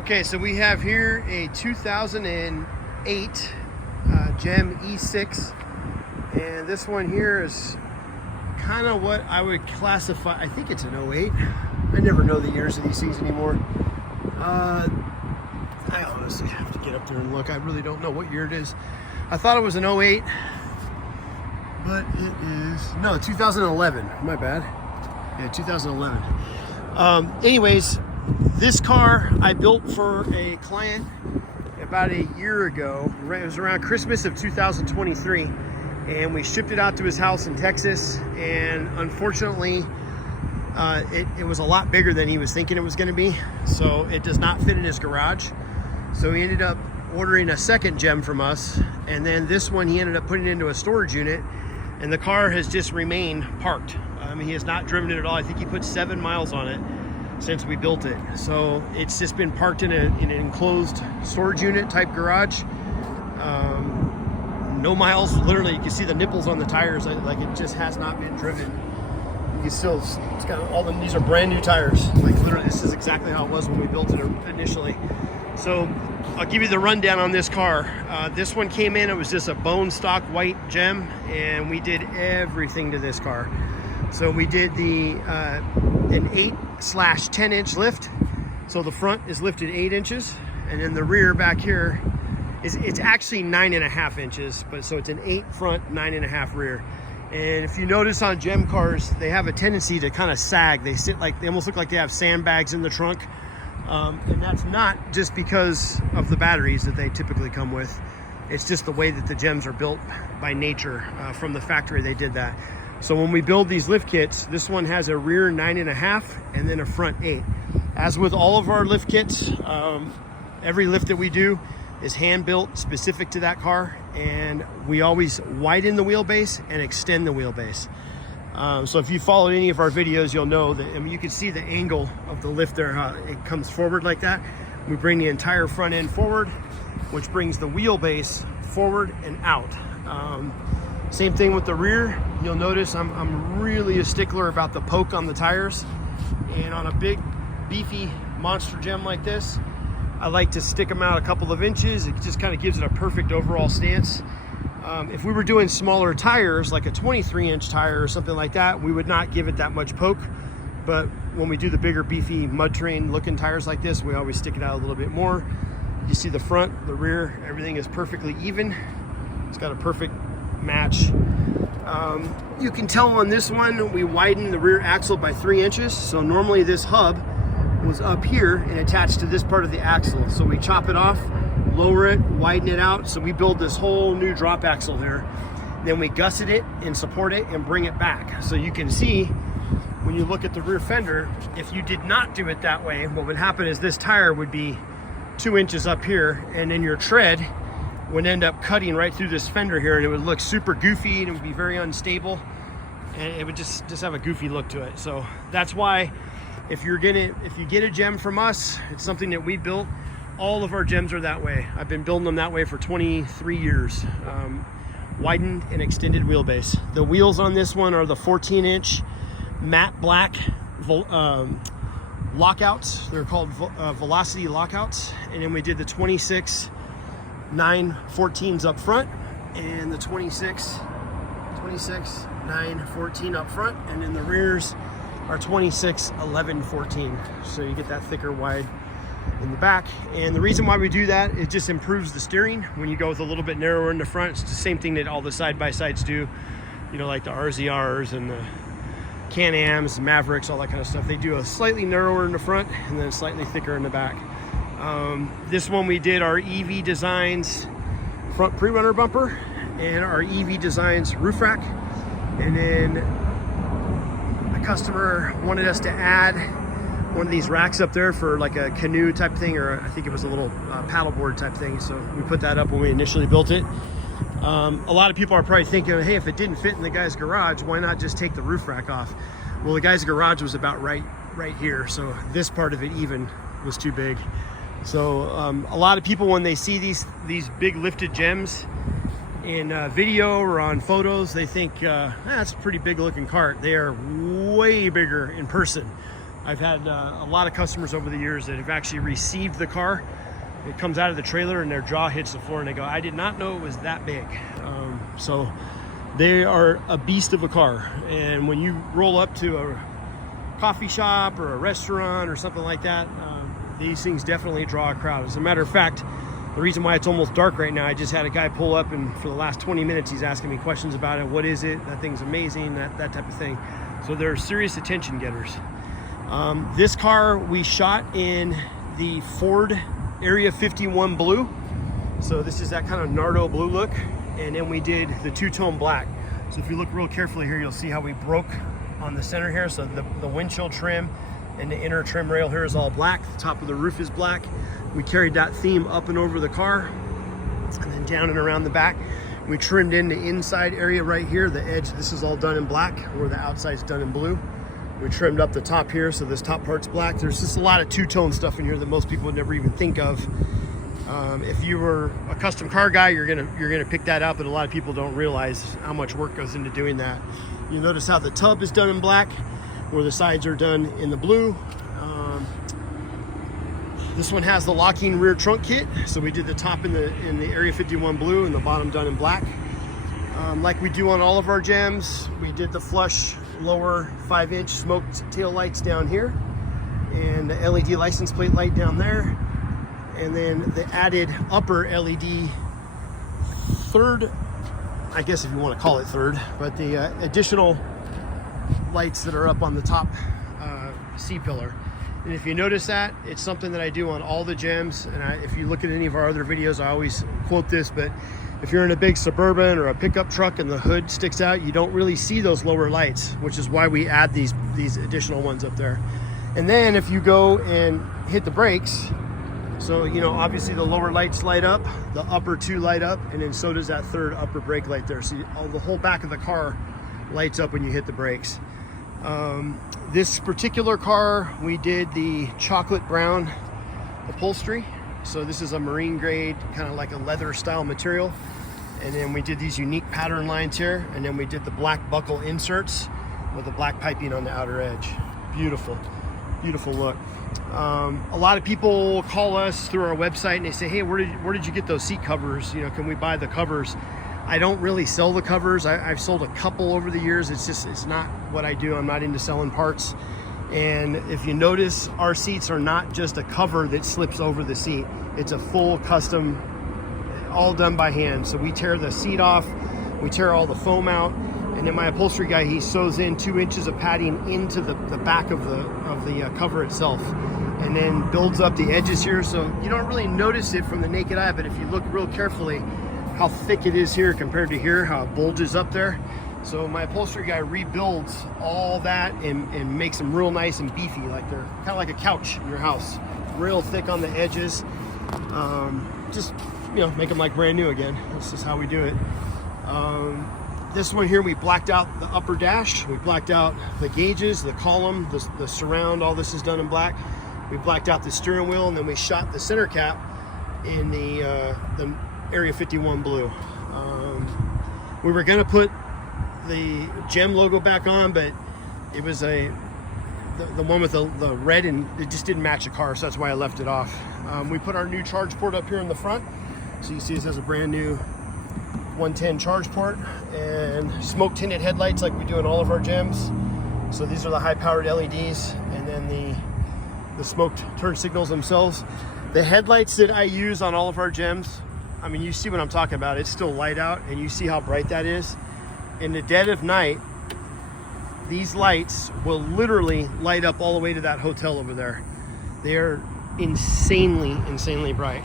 Okay, so we have here a 2008 Gem E6, and this one here is kind of what I would classify, I think it's an 08. I never know the years of these things anymore. I honestly have to get up there and look. I really don't know what year it is. I thought it was an 08, but it is, no, 2011, my bad. Yeah, 2011. Anyways, this car I built for a client about a year ago. It was around Christmas of 2023, and we shipped it out to his house in Texas, and unfortunately it was a lot bigger than he was thinking it was going to be, so it does not fit in his garage. So he ended up ordering a second Gem from us, and then this one he ended up putting into a storage unit, and the car has just remained parked. He has not driven it at all. I think he put 7 miles on it since we built it. So it's just been parked in an enclosed storage unit type garage. No miles, literally. You can see the nipples on the tires, like it just has not been driven. You still, it's got all the, these are brand new tires. Like literally, this is exactly how it was when we built it initially. So I'll give you the rundown on this car. This one came in, it was just a bone stock white Gem, and we did everything to this car. So we did the an 8/10 inch lift. So the front is lifted 8 inches, and then the rear back here is, it's actually 9.5 inches, but so it's an 8 front, 9.5 rear. And if you notice on Gem cars, they have a tendency to kind of sag. They sit like, they almost look like they have sandbags in the trunk. And that's not just because of the batteries that they typically come with. It's just the way that the Gems are built by nature. From the factory, they did that. So when we build these lift kits, this one has a rear 9.5 and then a front 8. As with all of our lift kits, every lift that we do is hand built specific to that car, and we always widen the wheelbase and extend the wheelbase. So if you followed any of our videos, you'll know that, I mean, you can see the angle of the lift there, how it comes forward like that. We bring the entire front end forward, which brings the wheelbase forward and out. Same thing with the rear. You'll notice I'm really a stickler about the poke on the tires, and on a big beefy monster Gem like this, I like to stick them out a couple of inches. It just kind of gives it a perfect overall stance. If we were doing smaller tires, like a 23-inch tire or something like that, we would not give it that much poke. But when we do the bigger, beefy, mud terrain looking tires like this, we always stick it out a little bit more. You see the front, the rear, everything is perfectly even. It's got a perfect match. You can tell on this one, we widened the rear axle by 3 inches. So normally this hub was up here and attached to this part of the axle. So we chop it off, lower it, widen it out. So we build this whole new drop axle here. Then we gusset it and support it and bring it back. So you can see when you look at the rear fender, if you did not do it that way, what would happen is this tire would be 2 inches up here, and then your tread would end up cutting right through this fender here, and it would look super goofy and it would be very unstable, and it would just have a goofy look to it. So that's why if you get a Gem from us, it's something that we built. All of our Gems are that way. I've been building them that way for 23 years. Widened and extended wheelbase. The wheels on this one are the 14-inch matte black lockouts. They're called Velocity lockouts. And then we did the 26 914s up front, and the 26 914 up front, and then the rears are 26 1114. So you get that thicker wide in the back. And the reason why we do that, it just improves the steering. When you go with a little bit narrower in the front, it's the same thing that all the side-by-sides do, you know, like the RZRs and the Can-Ams, Mavericks, all that kind of stuff. They do a slightly narrower in the front and then slightly thicker in the back. This one we did our EV Designs front pre-runner bumper and our EV Designs roof rack, and then the customer wanted us to add one of these racks up there for like a canoe type thing, or I think it was a little paddleboard type thing. So we put that up when we initially built it. A lot of people are probably thinking, hey, if it didn't fit in the guy's garage, why not just take the roof rack off? Well, the guy's garage was about right here, so this part of it even was too big. So a lot of people, when they see these big lifted Gems in video or on photos, they think that's a pretty big looking cart. They are way bigger in person I've had a lot of customers over the years that have actually received the car. It comes out of the trailer and their jaw hits the floor and they go, I did not know it was that big. So they are a beast of a car. And when you roll up to a coffee shop or a restaurant or something like that, these things definitely draw a crowd. As a matter of fact, the reason why it's almost dark right now, I just had a guy pull up, and for the last 20 minutes he's asking me questions about it. What is it? That thing's amazing, that type of thing. So they're serious attention getters. This car we shot in the Ford Area 51 blue. So this is that kind of Nardo blue look. And then we did the two-tone black. So if you look real carefully here, you'll see how we broke on the center here. So the windshield trim and the inner trim rail here is all black. The top of the roof is black. We carried that theme up and over the car and then down and around the back. We trimmed in the inside area right here. The edge, this is all done in black, where the outside's done in blue. We trimmed up the top here, so this top part's black. There's just a lot of two-tone stuff in here that most people would never even think of. If you were a custom car guy, you're gonna pick that up, but a lot of people don't realize how much work goes into doing that. You notice how the tub is done in black, where the sides are done in the blue. This one has the locking rear trunk kit, so we did the top in the Area 51 blue and the bottom done in black. Like we do on all of our gems, we did the flush lower 5-inch smoked tail lights down here, and the LED license plate light down there, and then the added upper LED third, I guess if you want to call it third, but the additional lights that are up on the top C-pillar. And if you notice that, it's something that I do on all the gems. And if you look at any of our other videos, I always quote this, but if you're in a big Suburban or a pickup truck and the hood sticks out, you don't really see those lower lights, which is why we add these additional ones up there. And then if you go and hit the brakes, so, you know, obviously the lower lights light up, the upper two light up, and then so does that third upper brake light there. So the whole back of the car lights up when you hit the brakes. This particular car, we did the chocolate brown upholstery. So this is a marine grade, kind of like a leather style material. And then we did these unique pattern lines here. And then we did the black buckle inserts with the black piping on the outer edge. Beautiful, beautiful look. A lot of people call us through our website and they say, hey, where did you get those seat covers? You know, can we buy the covers? I don't really sell the covers. I've sold a couple over the years. It's not what I do. I'm not into selling parts. And if you notice, our seats are not just a cover that slips over the seat. It's a full custom, all done by hand. So we tear the seat off, we tear all the foam out, and then my upholstery guy, he sews in 2 inches of padding into the back of the cover itself, and then builds up the edges here. So you don't really notice it from the naked eye, but if you look real carefully, how thick it is here compared to here, how it bulges up there. So my upholstery guy rebuilds all that and makes them real nice and beefy, like they're kind of like a couch in your house. Real thick on the edges. Just, you know, make them like brand new again. This is how we do it. This one here, we blacked out the upper dash. We blacked out the gauges, the column, the surround, all this is done in black. We blacked out the steering wheel, and then we shot the center cap in the Area 51 blue. We were gonna put the gem logo back on, but it was the one with the red, and it just didn't match the car, so that's why I left it off. We put our new charge port up here in the front, so you see this has a brand new 110 charge port, and smoke tinted headlights like we do in all of our gems. So these are the high powered LEDs, and then the smoked turn signals themselves. The headlights that I use on all of our gems, I mean, you see what I'm talking about. It's still light out, and you see how bright that is. In the dead of night, these lights will literally light up all the way to that hotel over there. They're insanely bright.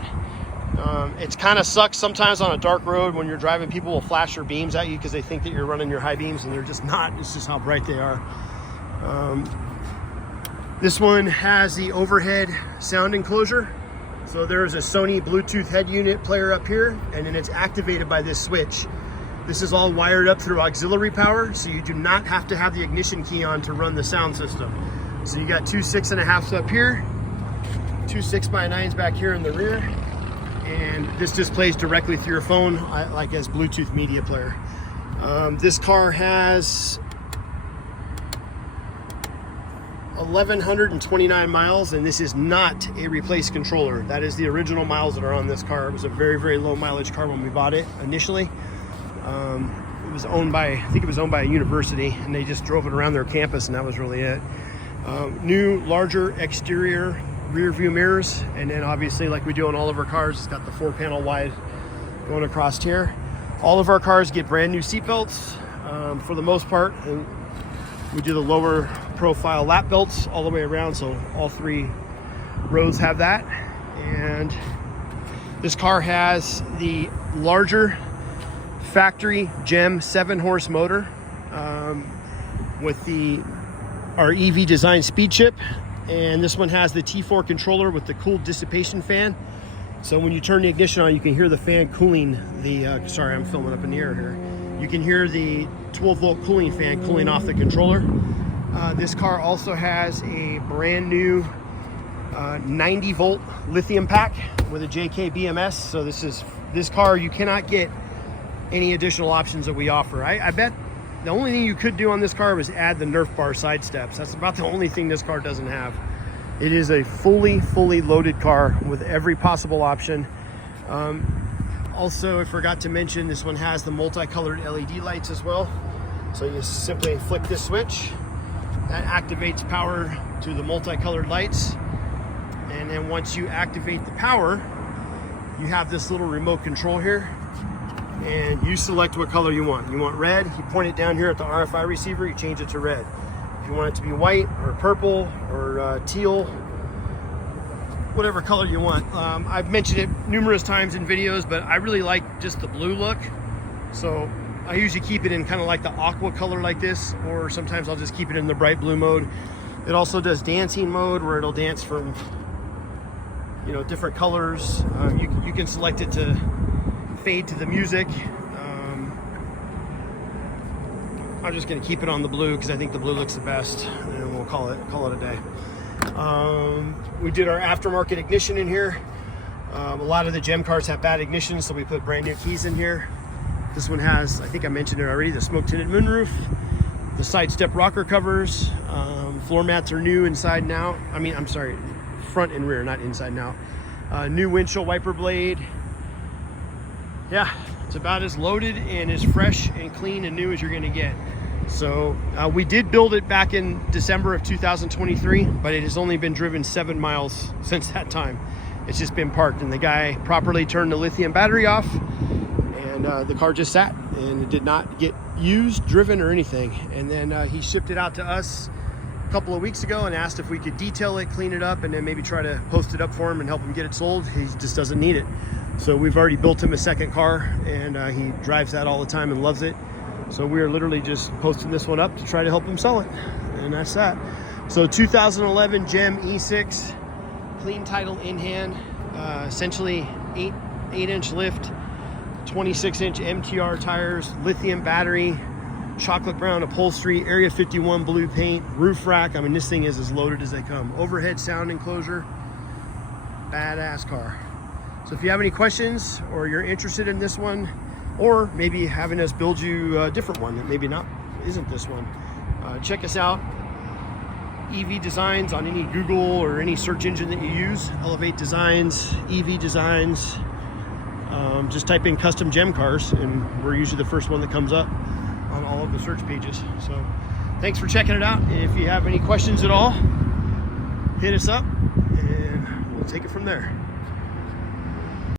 It kind of sucks sometimes on a dark road when you're driving. People will flash their beams at you because they think that you're running your high beams, and they're just not. It's just how bright they are. This one has the overhead sound enclosure. So there's a Sony Bluetooth head unit player up here, and then it's activated by this switch. This is all wired up through auxiliary power, so you do not have to have the ignition key on to run the sound system. So you got 2 6.5s up here, 2 6x9s back here in the rear, and this just plays directly through your phone, like as Bluetooth media player. This car has 1,129 miles, and this is not a replaced controller. That is the original miles that are on this car. It was a very, very low mileage car when we bought it initially. It was owned by, I think it was owned by a university, and they just drove it around their campus, and that was really it. New, larger exterior rear view mirrors, and then obviously, like we do on all of our cars, it's got the 4-panel wide going across here. All of our cars get brand new seat belts for the most part, and we do the lower profile lap belts all the way around, so all 3 rows have that. And this car has the larger factory GEM 7-horse motor with our EV design speed chip, and this one has the T4 controller with the cool dissipation fan. So when you turn the ignition on, you can hear the fan cooling the sorry, I'm filming up in the air here. You can hear the 12-volt cooling fan cooling off the controller. This car also has a brand new 90-volt lithium pack with a JK BMS. So this car, you cannot get any additional options that we offer. I bet the only thing you could do on this car was add the Nerf bar side steps. That's about the only thing this car doesn't have. It is a fully loaded car with every possible option. Also, I forgot to mention, this one has the multicolored LED lights as well. So you simply flick this switch, that activates power to the multicolored lights. And then once you activate the power, you have this little remote control here, and you select what color you want. You want red, you point it down here at the RFI receiver, you change it to red. If you want it to be white or purple or teal, whatever color you want. I've mentioned it numerous times in videos, but I really like just the blue look. So I usually keep it in kind of like the aqua color like this, or sometimes I'll just keep it in the bright blue mode. It also does dancing mode, where it'll dance from, you know, different colors. You can select it to fade to the music. I'm just going to keep it on the blue because I think the blue looks the best, and we'll call it a day. We did our aftermarket ignition in here. A lot of the GEM cars have bad ignition, so we put brand new keys in here. This one has, I think I mentioned it already, the smoke tinted moonroof, the side step rocker covers. Floor mats are new inside and out. I mean, I'm sorry, front and rear, not inside and out. New windshield wiper blade. Yeah, it's about as loaded and as fresh and clean and new as you're gonna get. So we did build it back in December of 2023, but it has only been driven 7 miles since that time. It's just been parked, and the guy properly turned the lithium battery off, and the car just sat, and it did not get used, driven, or anything. And then he shipped it out to us a couple of weeks ago and asked if we could detail it, clean it up, and then maybe try to post it up for him and help him get it sold. He just doesn't need it. So we've already built him a second car, and he drives that all the time and loves it. So we're literally just posting this one up to try to help him sell it, and that's that. So 2011 GEM E6, clean title in hand, essentially 8-inch lift, 26-inch MTR tires, lithium battery, chocolate brown upholstery, Area 51 blue paint, roof rack. I mean, this thing is as loaded as they come. Overhead sound enclosure, badass car. So if you have any questions, or you're interested in this one, or maybe having us build you a different one that maybe isn't this one, check us out. EV Designs on any Google or any search engine that you use. Elevate Designs, EV Designs. Just type in custom GEM cars, and we're usually the first one that comes up on all of the search pages. So thanks for checking it out. If you have any questions at all, hit us up, and we'll take it from there.